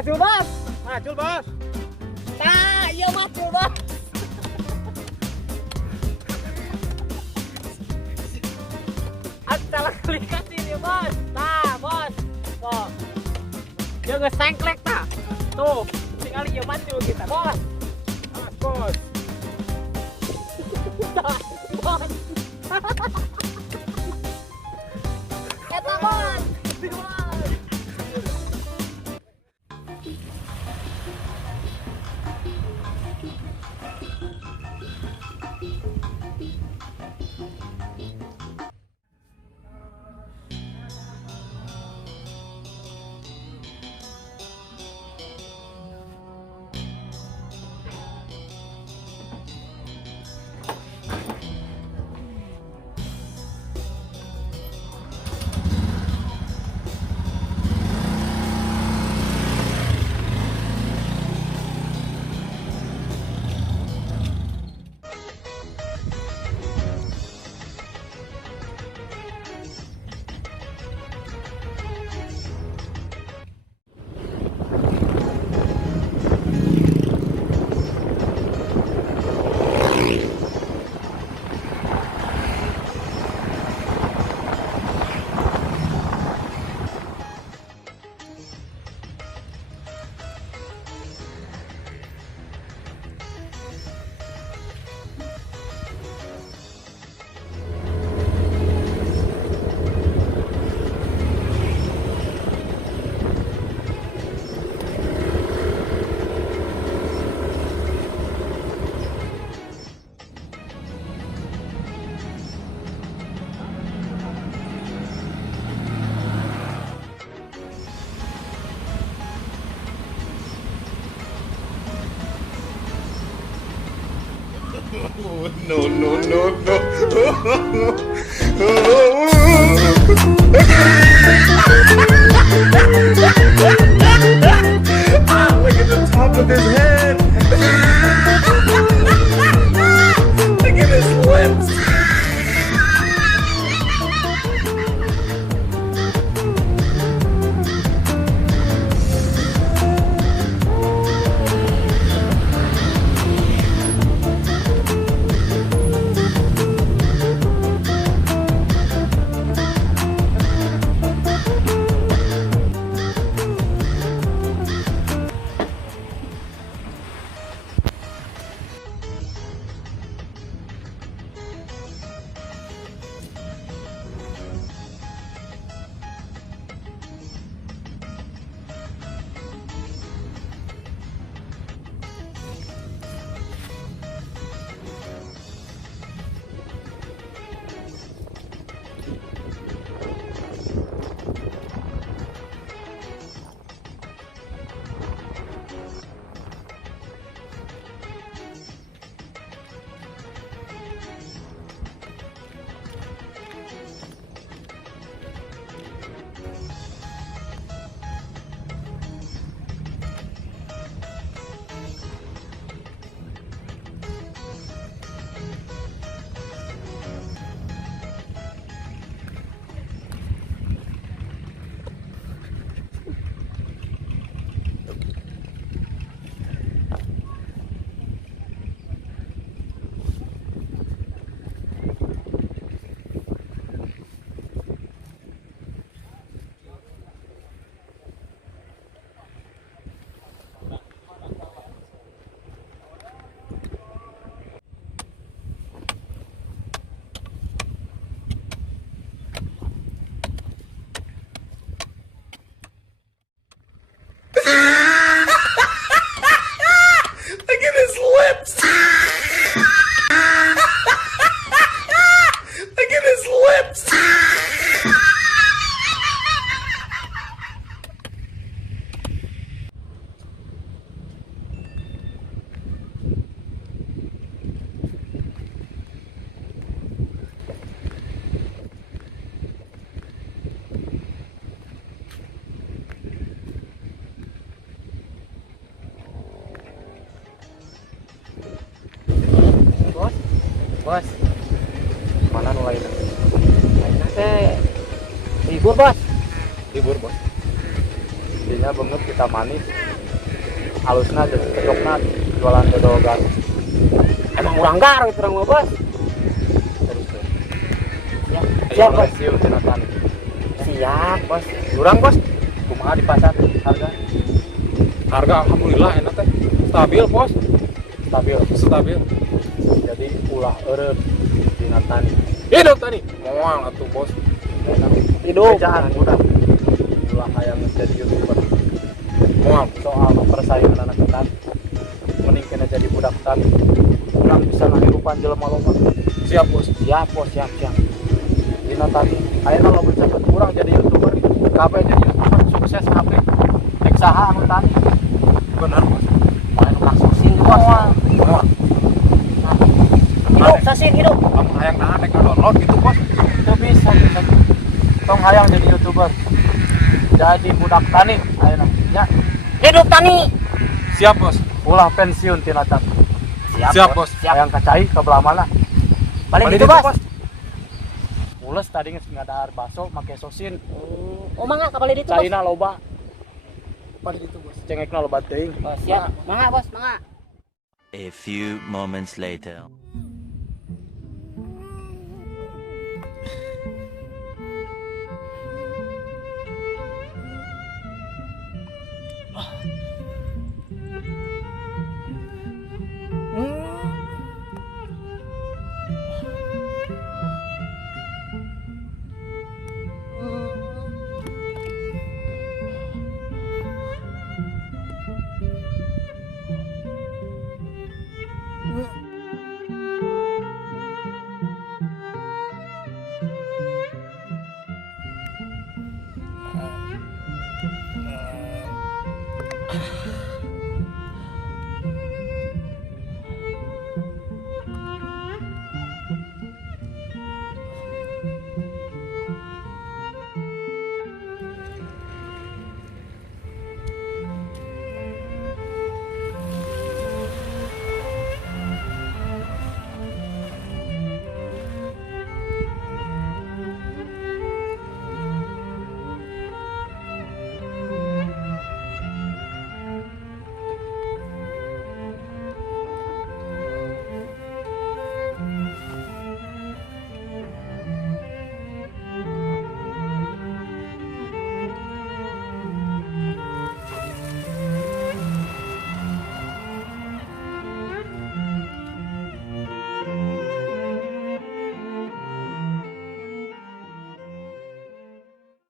Maju bos. Maju bos. Nah, iya maju bos. Aku salah kelikat ini bos. Nah bos. Bos. Dia ngesengklek tak. Tuh. Tinggal iya maju kita bos. Mas bos. Bos. Eta bos. No, no, no, Ah, look at the top of his head. Look at his lips. Look at his lips. Look at his lips. Bos, mana nu lain? Lainnya teh libur bos. Libur bos. Intinya banget kita manis. halusna jadi cocokna jualan dodogan. Emang orang garut orang mah bos. Terus tuh. Ya, siap bos. Siap tina tani. Siap bos. Kurang bos. Kumaha di pasar harga? Harga alhamdulillah enak teh. Stabil, Bos. Stabil. Stabil. Jadi ulah eureun tina tani. Hidup tadi. Moal atuh, Bos. Hidup. Jangan budak. Ulah hayang jadi YouTuber. Moal. Soal persaingan anak tani. Mending kena jadi budak tani. Urang bisa ngahirupan jelema loba. Siap, Bos. Siap bos, siap. Dina tadi, ayeuna lo cepet kurang jadi YouTuber. Kabeh jadi YouTuber sukses kabeh. Nek saha anu tani. Benar, Bos. Main orang sosin bos. Moal. Hidup sosin hidup. Kamu hayang nahan nek download gitu, Bos. Itu bisa. Tong hayang jadi YouTuber. Jadi budak tani ayeuna. Ya, Hidup tani. Siap, Bos. ulah pensiun tina tani. Siap, Bos. Hayang kacai ke belah mana? Balik Balik itu itu, bos. Ules tadi geus ngadahar baso make sosin. Oh mangga kapal itu bos. Caina loba, Balik itu, Bos. cengekna loba teuing. Oh, siap. Mangga bos, mangga. A few moments later.